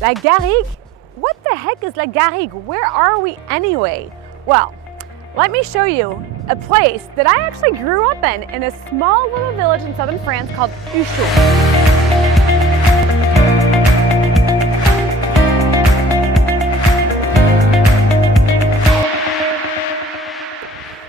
La garrigue? What the heck is la garrigue? Where are we anyway? Well, let me show you a place that I actually grew up in a small little village in southern France called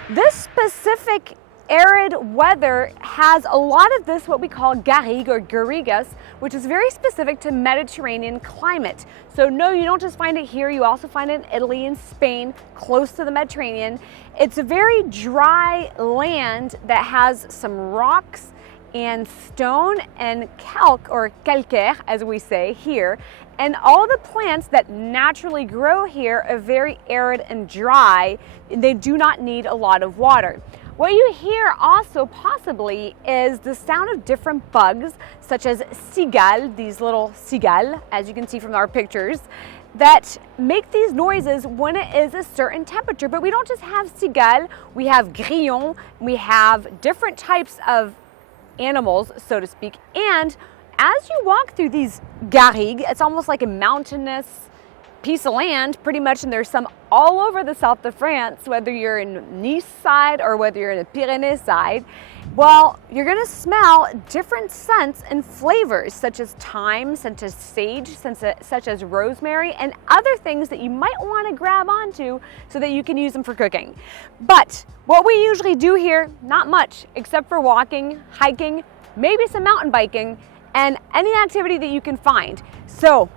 This specific arid weather has a lot of this, what we call garrigue or garrigues, which is very specific to Mediterranean climate. So no, you don't just find it here, you also find it in Italy and Spain, close to the Mediterranean. It's a very dry land that has some rocks and stone and calc, or calcaire as we say here, and all the plants that naturally grow here are very arid and dry. They do not need a lot of water. What you hear also possibly is the sound of different bugs, such as cigales, these little cigales, as you can see from our pictures, that make these noises when it is a certain temperature. But we don't just have cigales, we have grillons, we have different types of animals, so to speak. And as you walk through these garrigues, it's almost like a mountainous piece of land pretty much, and there's some all over the south of France, whether you're in Nice side or whether you're in the Pyrenees side. Well, you're gonna smell different scents and flavors, such as thyme, such as sage, such as rosemary, and other things that you might want to grab onto so that you can use them for cooking. But what we usually do here, not much, except for walking, hiking, maybe some mountain biking, and any activity that you can find. So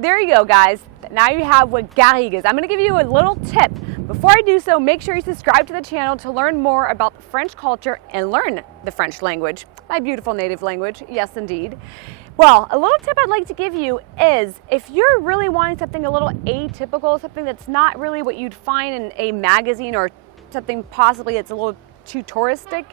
there you go, guys. Now you have what garrigue is. I'm going to give you a little tip. Before I do so, make sure you subscribe to the channel to learn more about the French culture and learn the French language, my beautiful native language. Yes, indeed. Well, a little tip I'd like to give you is if you're really wanting something a little atypical, something that's not really what you'd find in a magazine or something possibly that's a little too touristic,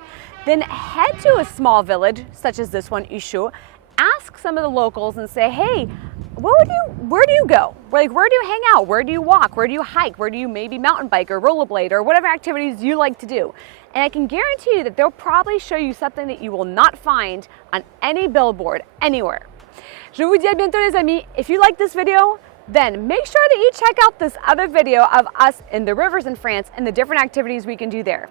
then head to a small village such as this one, Ushio. Ask some of the locals and say, hey, where do you go? Like, where do you hang out? Where do you walk? Where do you hike? Where do you maybe mountain bike or rollerblade or whatever activities you like to do? And I can guarantee you that they'll probably show you something that you will not find on any billboard anywhere. Je vous dis à bientôt, les amis. If you like this video, then make sure that you check out this other video of us in the rivers in France and the different activities we can do there.